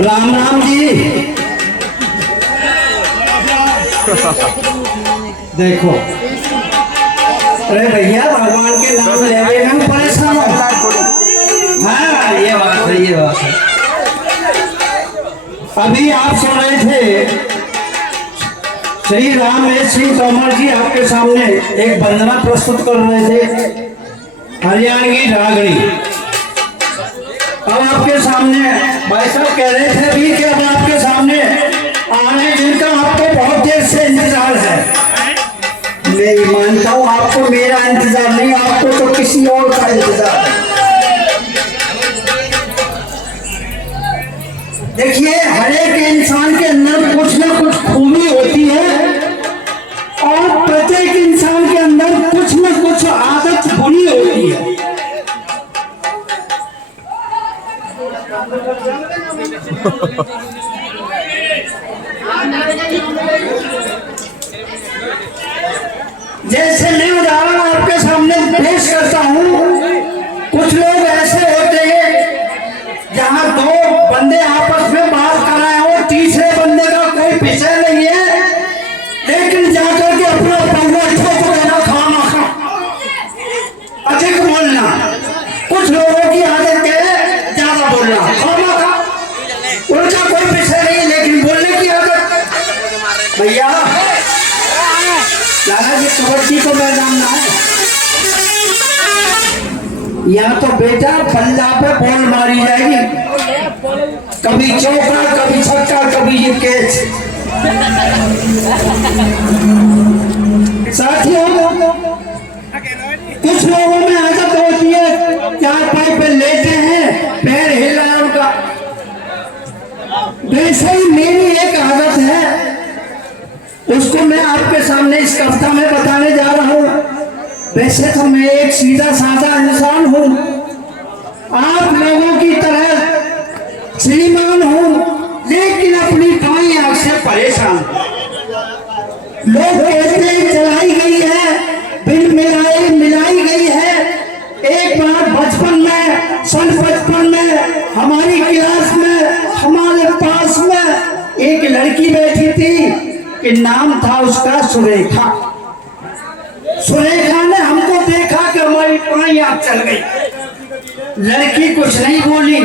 राम राम जी। देखो, अरे भैया भगवान के नाम ले हम परेशान हो। हाँ ये बात है, ये बात है। अभी आप सुन रहे थे श्री रामेश सिंह तोमर जी आपके सामने एक वंदना प्रस्तुत कर रहे थे, हरियाणवी रागड़ी। अब आपके सामने भाई साहब कह रहे थे भी कि अब आपके सामने आने जिनका आपको बहुत देर से इंतजार है। मैं मानता हूँ आपको मेरा इंतजार नहीं, आपको तो किसी और का इंतजार है। देखिए, हर एक इंसान के अंदर कुछ ना कुछ खूबी होती है और प्रत्येक इंसान के अंदर कुछ ना कुछ आदत बुरी होती है। जैसे मैं उदाहरण आपके सामने पेश करता हूँ, कुछ लोग ऐसे होते हैं जहाँ दो बंदे आपस में बात कर रहे हो, तीसरे बंदे का कोई विषय नहीं है, लेकिन जाकर के अपना पौधा ठोक देना, खाना खा अधिक बोलना। कुछ लोगों की आदत है ज्यादा बोलना, खाना खा, उनका कोई विषय नहीं लेकिन बोलने की आदत। भैया जी कबड्डी को मैदान ना है, यहाँ तो बेटा बल्ला पे बॉल मारी जाएगी, कभी चौका, कभी छक्का, कभी ये कैच। साथियों, कुछ लोगों में आदत होती है चार पाई पे लेटे हैं, पैर हिला है उनका। वैसे ही मेरी एक आदत है, उसको मैं आपके सामने इस कविता में बताने जा रहा हूँ। वैसे तो मैं एक सीधा साधा इंसान हूँ, आप लोगों की तरह श्रीमान हूँ, लेकिन अपनी बाई आंख से परेशान। लोग कहते हैं जलाई गई है, बिन मिलाई मिलाई गई है। एक बार बचपन में, सन 55 में हमारी क्लास में, हमारे पास में एक लड़की बैठी थी कि नाम था उसका सुरेखा। सुरेखा ने हमको देखा कि हमारी पाई आंख चल गई। लड़की कुछ नहीं बोली,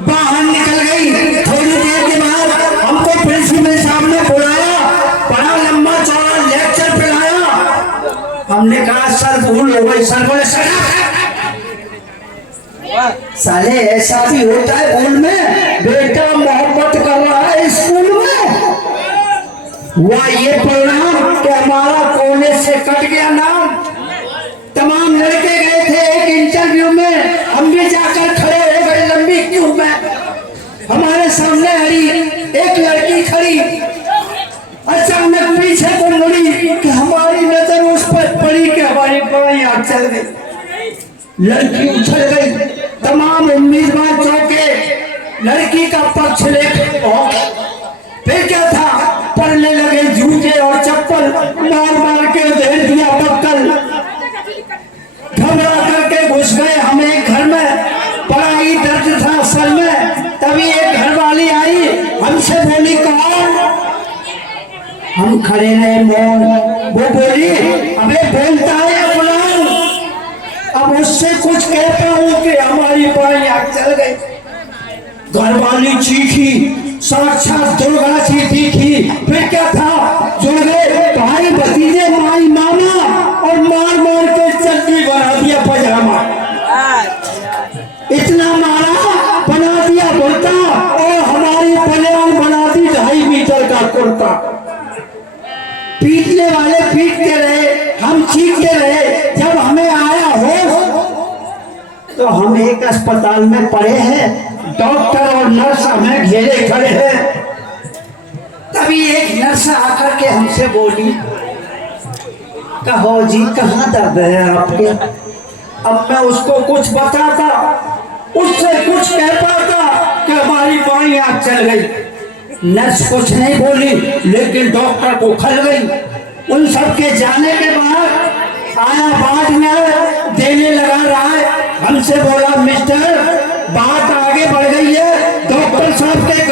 बाहर निकल गई। थोड़ी देर के बाद हमको प्रिंसिपल साहब ने बुलाया, बड़ा लंबा चौड़ा लेक्चर पिलाया। हमने कहा सर भूल हो गई। सर बोले साले ऐसा भी होता है भूल में, बेटा मोहब्बत कर रहा है स्कूल में। हुआ ये परिणाम कि हमारा कोने से कट गया नाम। तमाम लड़के गए थे एक इंटरव्यू में, हम भी जाकर खड़े हो गए लंबी क्यू में। हमारे सामने हरी एक लड़की खड़ी, अचानक पीछे को मुड़ी कि हमारी नजर उस पर पड़ी कि हमारी बाई आंख चल गई। लड़की उछल गई, तमाम उम्मीदवार चौंके, लड़की का पक्ष लेकर फिर क्या था, पढ़ने लगे जूते और चप्पल, मार मार के धेर दिया बक्कल। घबरा करके घुस गए हम एक घर में, बड़ा ही दर्द था सर में। तभी एक घरवाली आई, हमसे बोली कौन? हम खड़े रहे मौन। वो बोली अबे बोलता है फलान। अब उससे कुछ कह पाऊं कि हमारी बाई आंख चल गई। घरवाली चीखी, साक्षात दुर्गा जी दिखी। फिर क्या था, जुड़ गए भाई भतीजे, माई मामा, और मार मार के चड्डी बना दिया पजामा। इतना मारा बना दिया कुर्ता, और हमारी बनियान बना दी 2.5 मीटर का कुर्ता। पीटने वाले पीटते रहे, हम चीखते रहे। जब हमें आया हो तो हम एक अस्पताल में पड़े हैं, डॉक्टर और नर्स हमें घेरे खड़े हैं। तभी एक नर्स आकर के हमसे बोली, कहो जी कहाँ दर्द है आपके? अब मैं उसको कुछ बताता, उससे कुछ कह पाता कि हमारी बाई आंख चल गई। नर्स कुछ नहीं बोली, लेकिन डॉक्टर को खल गई। उन सबके जाने के बाद आया बाद में देने लगा राय। हमसे बोला मिस्टर बात आगे बढ़ गई है, डॉक्टर साहब के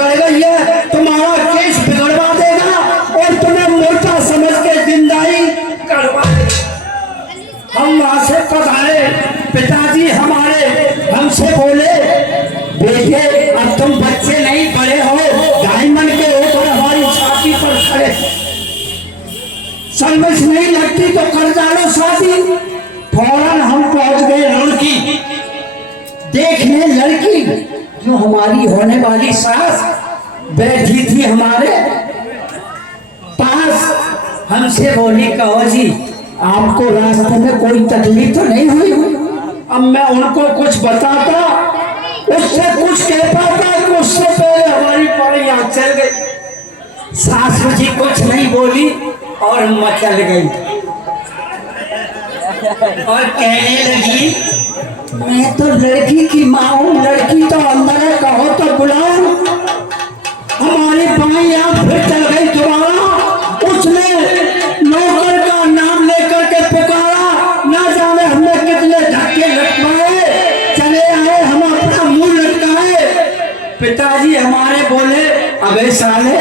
से पधारे। पिताजी हमारे हमसे बोले, बेटे अब तुम बच्चे नहीं बड़े हो, डायमंड के ऊपर हमारी छाती पर खड़े, समझ नहीं लगती तो कर डालो शादी। फौरन हम पहुंच गए लड़की देखने। लड़की जो हमारी होने वाली सास बैठी थी हमारे पास, हमसे बोली, कहो जी आपको रास्ते में कोई तकलीफ तो नहीं हुई? अब मैं उनको कुछ बताता, उससे कुछ कह पाता कि उससे पहले हमारी पौड़ी यहाँ चल गई। सासू जी कुछ नहीं बोली और मचल गई और कहने लगी, मैं तो लड़की की माँ हूँ, लड़की तो अंदर है, कहो तो बुलाओ। हमारी बाई आंख फिर चल गई दोबारा। उसने नौकर का नाम लेकर के पुकारा, ना जाने हमने कितने धक्के लटकाए, चले आए हम अपना मुंह लटकाए। पिताजी हमारे बोले, अबे साले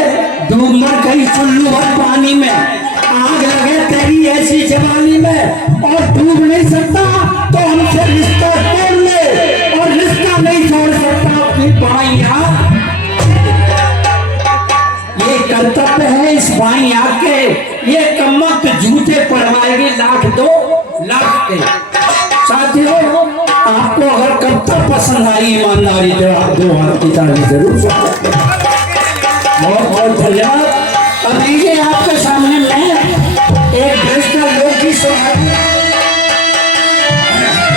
डूब मर गई चुल्लू भर पानी में, आग लगे तेरी ऐसी जवानी में, और डूब नहीं सकता तो हमसे रिश्ता तोड़ ले, और रिश्ता नहीं छोड़ सकता अपनी बाई आंख। ये कर्तव्य है इस बाई आंख के, ये कमत जूते पड़वाएगी लाख 2 लाख के। साथियों, आपको अगर कर्तव्य पसंद आई ईमानदारी तो आप 2 हाथ की ताली जरूर। बहुत बहुत धन्यवाद। अब लीजिए आपके सामने मैं एक भ्रष्टा लोकगीत सुनाऊं।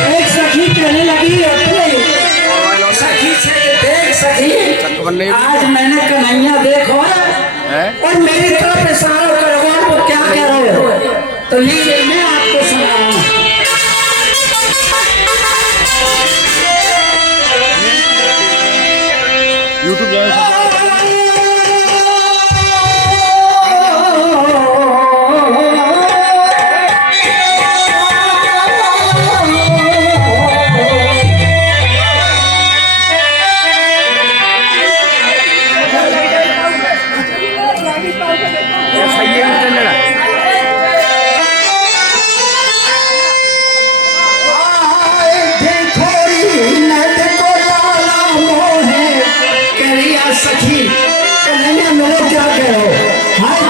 एक सखी कहने लगी, सखी से देख सखी, आज मैंने कन्हैया देखो और मेरी तरफ इशारा करो, वो क्या कह रहे हो? तो लीजिए मैं आपको सुनाऊं। यूट्यूब सखी कन्हैया मेरे क्या कहो, हाय